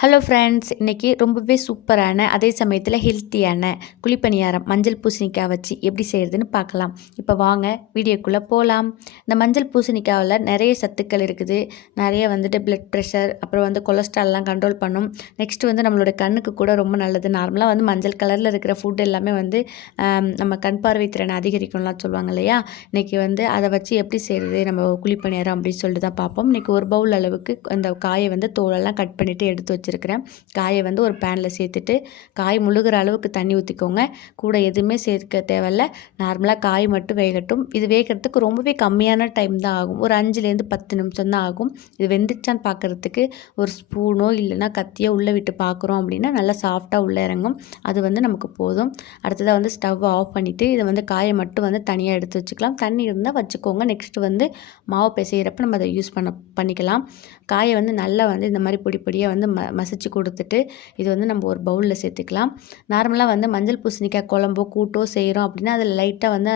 Hello friends இன்றைக்கி ரொம்பவே சூப்பரான அதே சமயத்தில் ஹெல்த்தியான குழிப்பணியாரம் மஞ்சள் பூசணிக்காய் வச்சு எப்படி செய்கிறதுன்னு பார்க்கலாம். இப்போ வாங்க வீடியோக்குள்ளே போகலாம் இந்த மஞ்சள் பூசணிக்காவில் நிறைய சத்துக்கள் இருக்குது. நிறைய வந்துட்டு பிளட் ப்ரெஷர் அப்புறம் வந்து கொலஸ்ட்ரால்லாம் கண்ட்ரோல் பண்ணும். நெக்ஸ்ட்டு வந்து நம்மளோட கண்ணுக்கு கூட ரொம்ப நல்லது. நார்மலாக வந்து மஞ்சள் கலரில் இருக்கிற ஃபுட் எல்லாமே வந்து நம்ம கண் பார்வை திறனை அதிகரிக்கும்லாம் சொல்லுவாங்க இல்லையா? இன்றைக்கி வந்து அதை வச்சு எப்படி செய்கிறது நம்ம குழிப்பணியாரம் அப்படின்னு சொல்லிட்டு தான் பார்ப்போம். இன்றைக்கி ஒரு பவுல் அளவுக்கு அந்த காயை வந்து தோலெல்லாம் கட் பண்ணிவிட்டு எடுத்து வச்சு வச்சுருக்கிறேன். காயை வந்து ஒரு பேனில் சேர்த்துட்டு காய் முழுகிற அளவுக்கு தண்ணி ஊற்றிக்கோங்க கூட எதுவுமே சேர்க்க தேவையில்ல. நார்மலாக காய் மட்டும் வேகட்டும். இது வேகிறதுக்கு ரொம்பவே கம்மியான டைம் தான் ஆகும். ஒரு அஞ்சுலேருந்து பத்து நிமிஷம் தான் ஆகும். இது வெந்துச்சான்னு பார்க்குறதுக்கு ஒரு ஸ்பூனோ இல்லைன்னா கத்தியோ உள்ளே விட்டு பார்க்குறோம் அப்படின்னா நல்லா சாஃப்டாக உள்ளே இறங்கும். அது வந்து நமக்கு போதும். அடுத்ததாக வந்து ஸ்டவ் ஆஃப் பண்ணிவிட்டு இதை வந்து காயை மட்டும் வந்து தனியாக எடுத்து வச்சுக்கலாம். தண்ணி இருந்தால் வச்சுக்கோங்க. நெக்ஸ்ட்டு வந்து மாவு பிசைகிறப்ப நம்ம அதை யூஸ் பண்ண பண்ணிக்கலாம். காயை வந்து நல்லா வந்து இந்த மாதிரி பொடி பொடியாக வந்து ம மசிச்சு கொடுத்துட்டு இது வந்து நம்ம ஒரு பவுலில் சேர்த்துக்கலாம். நார்மலாக வந்து மஞ்சள் பூசணிக்காய் குழம்போ கூட்டோ செய்கிறோம் அப்படின்னா அதில் லைட்டாக வந்து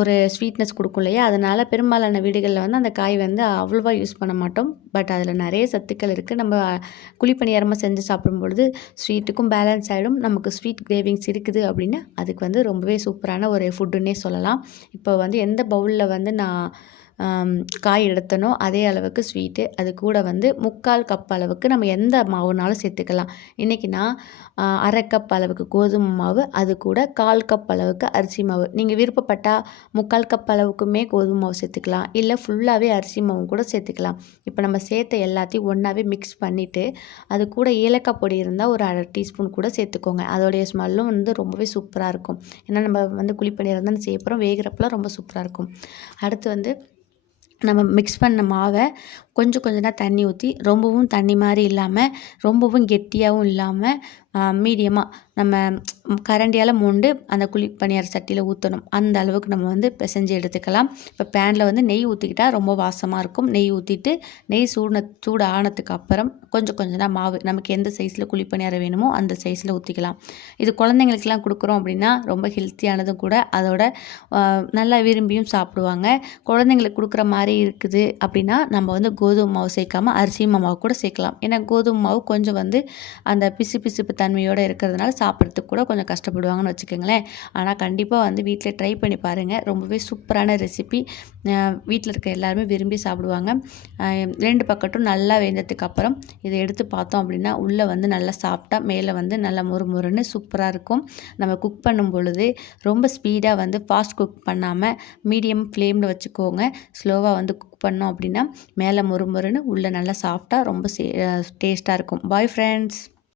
ஒரு ஸ்வீட்னஸ் கொடுக்கும் இல்லையா? அதனால் பெரும்பாலான வீடுகளில் வந்து அந்த காய் வந்து அவ்வளோவா யூஸ் பண்ண மாட்டோம். பட் அதில் நிறைய சத்துக்கள் இருக்குது நம்ம குழிப்பணியாரமாக செஞ்சு சாப்பிடும்பொழுது ஸ்வீட்டுக்கும் பேலன்ஸ் ஆகிடும் நமக்கு ஸ்வீட் கிரேவிங்ஸ் இருக்குது அப்படின்னா அதுக்கு வந்து ரொம்பவே சூப்பரான ஒரு ஃபுட்டுன்னே சொல்லலாம். இப்போ வந்து எந்த பவுலில் வந்து நான் காய் எடுத்தனோ அதே அளவுக்கு ஸ்வீட்டு அது கூட வந்து முக்கால் கப் அளவுக்கு நம்ம எந்த மாவுனாலும் சேர்த்துக்கலாம். இன்றைக்கி நான் அரை கப் அளவுக்கு கோதுமை மாவு அது கூட கால் கப் அளவுக்கு அரிசி மாவு. நீங்கள் விருப்பப்பட்டால் முக்கால் கப் அளவுக்குமே கோதுமை மாவு சேர்த்துக்கலாம். இல்லை ஃபுல்லாகவே அரிசி மாவு கூட சேர்த்துக்கலாம். இப்போ நம்ம சேர்த்த எல்லாத்தையும் ஒன்றாவே மிக்ஸ் பண்ணிவிட்டு அது கூட ஏலக்காய் பொடி இருந்தால் ஒரு அரை டீஸ்பூன் கூட சேர்த்துக்கோங்க. அதோடைய ஸ்மெல்லும் வந்து ரொம்பவே சூப்பராக இருக்கும். ஏன்னா நம்ம வந்து குழிப்பணியாரம் செய்ய போகிறோம் வேகிறப்பெல்லாம் ரொம்ப சூப்பராக இருக்கும். அடுத்து வந்து நம்ம மிக்ஸ் பண்ண மாவை கொஞ்சம் கொஞ்சமாக தண்ணி ஊற்றி ரொம்பவும் தண்ணி மாதிரி இல்லாமல் ரொம்பவும் கெட்டியாகவும் இல்லாமல் மீடியமாக நம்ம கரண்டியால் மூண்டு அந்த குழி பணியார சட்டியில் ஊற்றணும் அந்த அளவுக்கு நம்ம வந்து பிசைஞ்சு எடுத்துக்கலாம். இப்போ பேனில் வந்து நெய் ஊற்றிக்கிட்டால் ரொம்ப வாசமாக இருக்கும். நெய் ஊற்றிட்டு நெய் சூட சூடு ஆனதுக்கு அப்புறம் கொஞ்சம் கொஞ்சம் தான் மாவு நமக்கு எந்த சைஸில் குழி பணியாரம் வேணுமோ அந்த சைஸில் ஊற்றிக்கலாம் இது குழந்தைங்களுக்கெல்லாம் கொடுக்குறோம் அப்படின்னா ரொம்ப ஹெல்த்தியானதும் கூட அதோட நல்லா விரும்பியும் சாப்பிடுவாங்க. குழந்தைங்களுக்கு கொடுக்குற மாதிரி இருக்குது அப்படின்னா நம்ம வந்து கோதுமை மாவு சேர்க்காமல் அரிசி மாவு கூட சேர்க்கலாம். ஏன்னா கோதுமை மாவு கொஞ்சம் வந்து அந்த பிசு பிசுப்பு தன்மையோடு இருக்கிறதுனால சாப்பிட்றதுக்கு கூட கொஞ்சம் கஷ்டப்படுவாங்கன்னு வச்சுக்கோங்களேன். ஆனால் கண்டிப்பாக வந்து வீட்டில் ட்ரை பண்ணி பாருங்கள் ரொம்பவே சூப்பரான ரெசிபி வீட்டில் இருக்க எல்லாருமே விரும்பி சாப்பிடுவாங்க. ரெண்டு பக்கட்டும் நல்லா வெந்ததுக்கு அப்புறம் இதை எடுத்து பார்த்தோம் அப்படின்னா உள்ளே வந்து நல்லா சாப்பிட்டா மேலே வந்து நல்லா மொறு மொறுன்னு சூப்பராக இருக்கும். நம்ம குக் பண்ணும் பொழுது ரொம்ப ஸ்பீடாக வந்து ஃபாஸ்ட் குக் பண்ணாமல் மீடியம் ஃப்ளேமில் வச்சுக்கோங்க. ஸ்லோவாக வந்து குக் பண்ணோம் அப்படின்னா மேலே முறுமுறுன்னு உள்ளே நல்லா சாஃப்டாக ரொம்ப டேஸ்ட்டாக இருக்கும். Bye friends